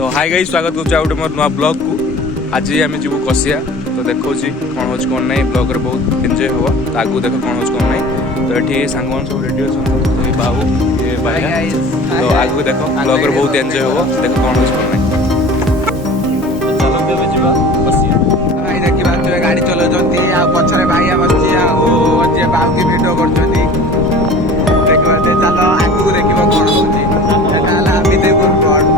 तो hi guys स्वागत करुँ गोटे मोर नुआ ब्लॉग को। आज आम जीव कसिया तो देखो कौन हो कौन ना ब्लॉग बहुत एंजॉय हम तो आगू देख कौन हो कौन ना। तो ये सांग सब रेडी अच्छा तो ये बाबू ये भाई तो आगू देख ब्लॉग बहुत एंजॉय हम देख कौन हो कौन ना। चलो तेज जा कसिया भाई देखा जो गाड़ी चलाउछन्ती आ पछरे भाई बसछि आ जे बाबू की वीडियो करछन्ती देखो चलो आगू देखिबो कोन होछि एटा हला विजयपुर रोड।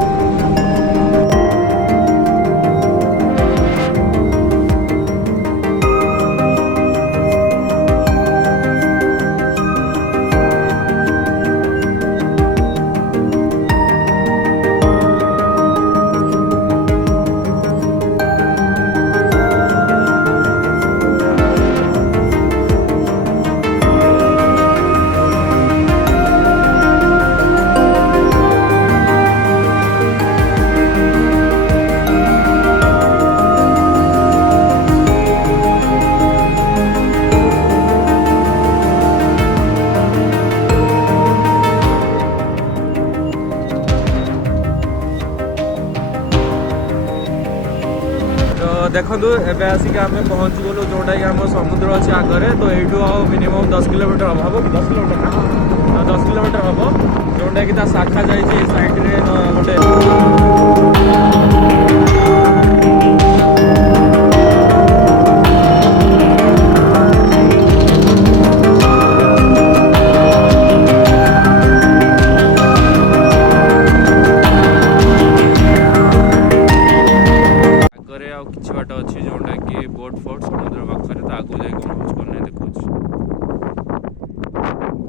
देखो एवं आसिक आम पहुँच गलु जोटा कि आम समुद्र अच्छे आगे तो यू मिनिमम 10 किलोमीटर हम 10 किलोमीटर 10 किलोमीटर हम जोटा कि शाखा जाइए साइड्रे गोटे किसी बाट अच्छी जोटा कि बोट फोट समुद्र पाखे तो आगू जाए कौन कौन नहीं देखो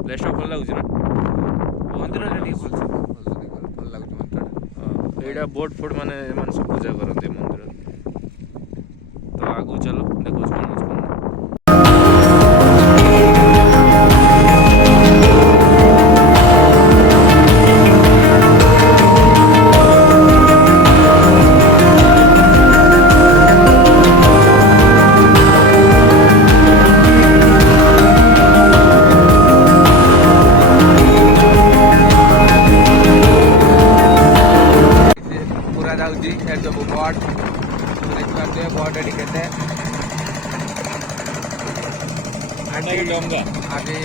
प्लेस भल लगुच ना मंदिर यहाँ बोट फोट माने सब पूजा करते मंदिर तो आगू चलो देखो कौन कौन आगे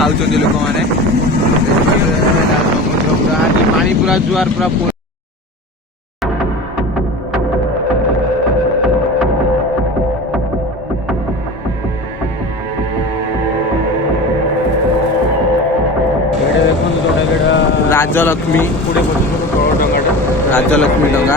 खाऊ लोक मैंने पानी पूरा जुआर पूरा राजलक्ष्मी राजलक्ष्मी डंगा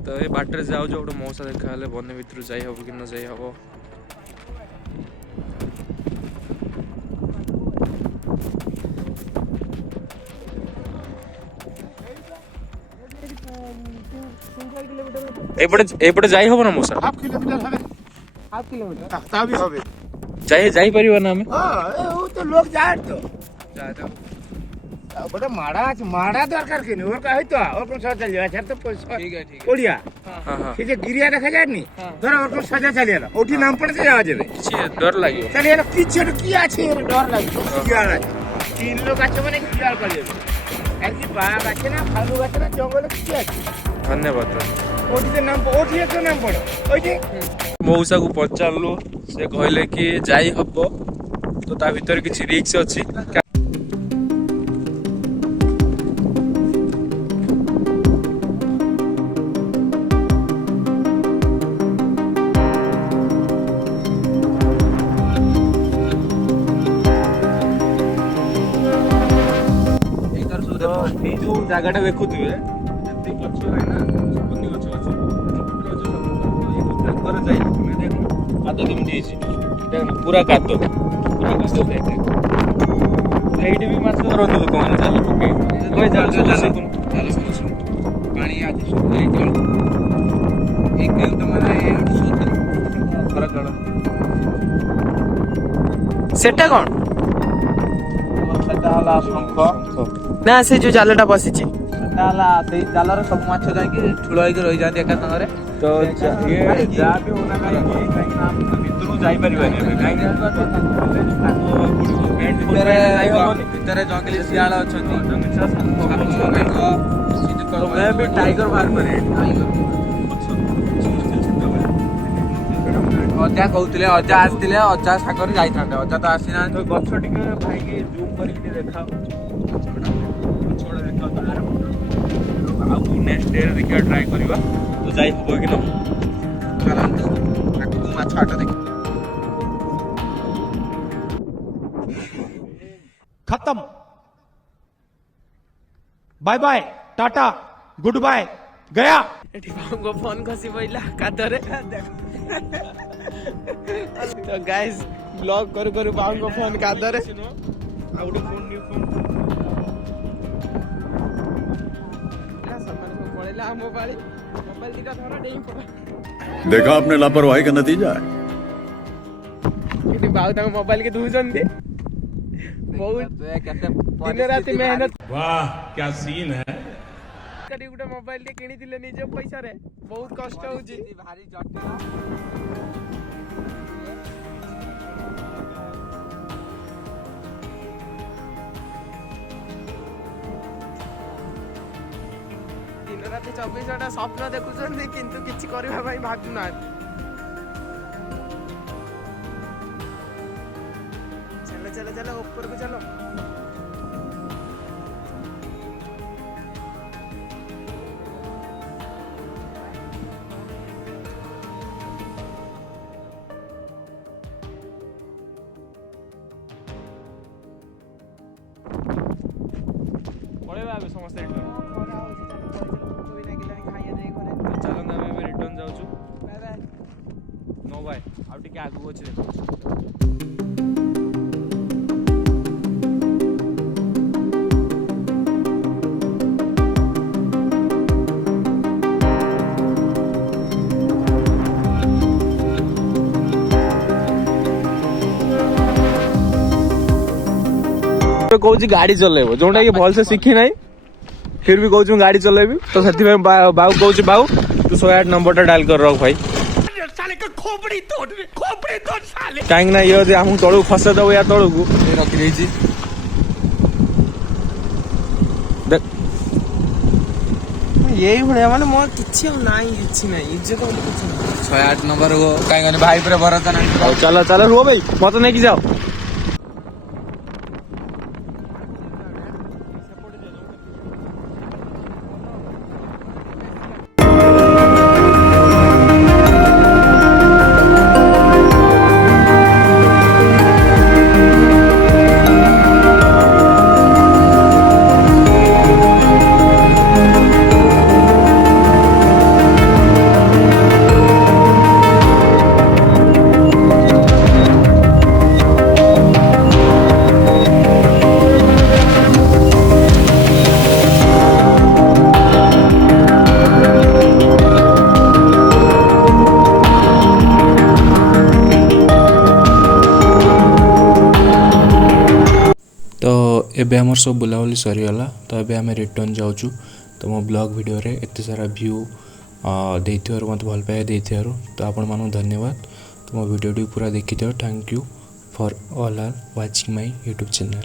तो ये बाटर जाओ जो गोटे मौसा देखा बन भर जाई हम कि न जाई हम एपटे जाई हम ना मौसा हाफ किलोमीटर जाई परिबा ना हमें तो लोग जाए तो गोटे माड़ा আছে माड़ा दरकार के और का हइतो और कोन सजा चल जाए तो पैसा ठीक है ओडिया हां ठीक है गिरिया देखा जाए नी धर और कोन सजा चल जाला ओठी नाम पड़ते जावा जेबे किछि डर लागियो चलिए ना किछि की আছে डर लागियो किया ना तीन लोग আছে মানে কি डर कर जेबे ऐसी बाग আছে ना भालू আছে ना जंगल की আছে धन्यवाद ओठी नाम ओठी तो नाम पड़ो ओठी मौसा को पचारलु से कहले कि जाई हबो तो ता भीतर किछि रिस्क अछि ଏଇ ଯୋଉ ଜାଗାଟା ଦେଖୁଥିବେ ଏତେ ଗଛ ନାହିଁ ନା ସବୁନି ଗଛ ଅଛି କାଦରେ ଯାଇନି ତୁମେ ଦେଖ କାଦ କେମିତି ହେଇଛି ଦେଖ ପୁରା କାଦ ଯାଇଥାଏ ଏଇଠି ବି ମାଛ ଧରନ୍ତି ଲୋକମାନେ ଜାଲ ପକେଇ ପାଣି ଆଜି ଶୁଖିଯାଇଛି ଏଇ କେଉଁଟ ମାନେ ଖରା ଜଳ ସେଟା କଣ ସେଟା ହେଲା ଶଙ୍ଖ ନା ସେ ଯୋଉ ଜାଲଟା ବସିଛି ସେଟା ହେଲା ସେଇ ଜାଲରେ ସବୁ ମାଛ ଯାଇକି ଠୁଳ ହେଇକି ରହିଯାନ୍ତି ଏକା ସାଙ୍ଗରେ ତ ଇଏ ଯାହା ବି ହଉନା କାହିଁକି କାହିଁକିନା ଆମେ ତ ଭିତରକୁ ଯାଇପାରିବାନି ଏବେ କାହିଁକିନା ଭିତରେ ଜଙ୍ଗଲି ଶିଆଳ ଅଛନ୍ତି ଟାଇଗର ବାହାର କରେ ଅଜା କହୁଥିଲେ ଅଜା ଆସିଥିଲେ ଅଜା ସାଙ୍ଗରେ ଯାଇଥାନ୍ତେ ଅଜା ତ ଆସିନାହାନ୍ତି ଗଛ ଟିକେ ଭାଇକି ଜୁମ୍ କରିକି ଟିକେ ଦେଖାଅ ଗଛଗୁଡ଼ା ଦେଖାଅ ତ ଆଉ ନେକ୍ସଟ ଡେରେ ଦେଖିବା ଟ୍ରାଏ କରିବା ତ ଯାଇ ହବ କି ନ ଆଗକୁ ମାଛ ହାଟ ଦେଖ खत्म bye bye tata goodbye गया ଏଠି ବାବୁଙ୍କ ଫୋନ ଖସି ପଇଲା କାଦରେ ତ ଗାଇସ୍ ବ୍ଲଗ କରୁ କରୁ ବାବୁଙ୍କ ଫୋନ କାଦରେ ଆଉ ଗୋଟେ ଫୋନ୍ ନ୍ୟୁ ଫୋନ୍ ସେମାନେ ସବୁ ପଳେଇଲା ଆମ ପାଳି ମୋବାଇଲ ଦିଟା ଧର ଡେଇଁ ପଡ देखा आपने लापरवाही का नतीजा है ଏଠି ବାବୁ ତାଙ୍କ ମୋବାଇଲ କି ଧୁଉଛନ୍ତି ବହୁତ ଦିନ ରାତି ମେହନତ वाह क्या सीन है କରି ଗୋଟେ ମୋବାଇଲ ଟେ କିଣିଥିଲେ ନିଜ ପଇସାରେ ବହୁତ କଷ୍ଟ ହଉଛି ଭାରି ଜଟିଳ ଦିନ ରାତି 24 ଘଣ୍ଟା ସ୍ୱପ୍ନ ଦେଖୁଛନ୍ତି କିନ୍ତୁ କିଛି କରିବା ପାଇଁ ଭାବୁନାହାନ୍ତି ଚାଲ ଚାଲ ଚାଲ ଉପରକୁ ଚାଲ ପଳେଇବା ଏବେ ସମସ୍ତେ ରିଟର୍ନ ଖରା ହଉଛି ଚାଲ ଭୋକ ବି ଲାଗିଲାଣି ଖାଇବା ଦେଇ ଘରେ ଚାଲନ୍ତୁ ଆମେ ଏବେ ରିଟର୍ନ ଯାଉଛୁ ବାଏ ବାଏ नो बाय ଆଉ ଟିକେ ଆଗକୁ ଅଛି ଦେଖନ୍ତୁ କହୁଛି ଗାଡ଼ି ଚଲେଇବ ଯୋଉଟା କି ଭଲସେ ଶିଖି ନାହିଁ फिर भी कहूँ गाड़ी चलेबी तो से बाबू कहूँ बाबू तू 108 नंबर डायल कर रख भाई कहीं ना ये आम तलू खसे दब या तलू को रखी यही भलिया माने मोर किछि नाही किछि नाही इज्जत बोली किछि नाही 108 नंबर को काई गने भाई पर भरोसा नहीं चलो चलो रुको भाई मत नहीं कि जाओ तो एबे हमर सब बुलावली सरीगला तो एबे आम रिटर्न जाऊँ तो मो ब्लॉग वीडियो रे एत सारा व्यू देथिवार मत भल पाए देथिवार तो आपण मानू धन्यवाद तो मो वीडियो पूरा देखि thank you for all our watching my YouTube channel.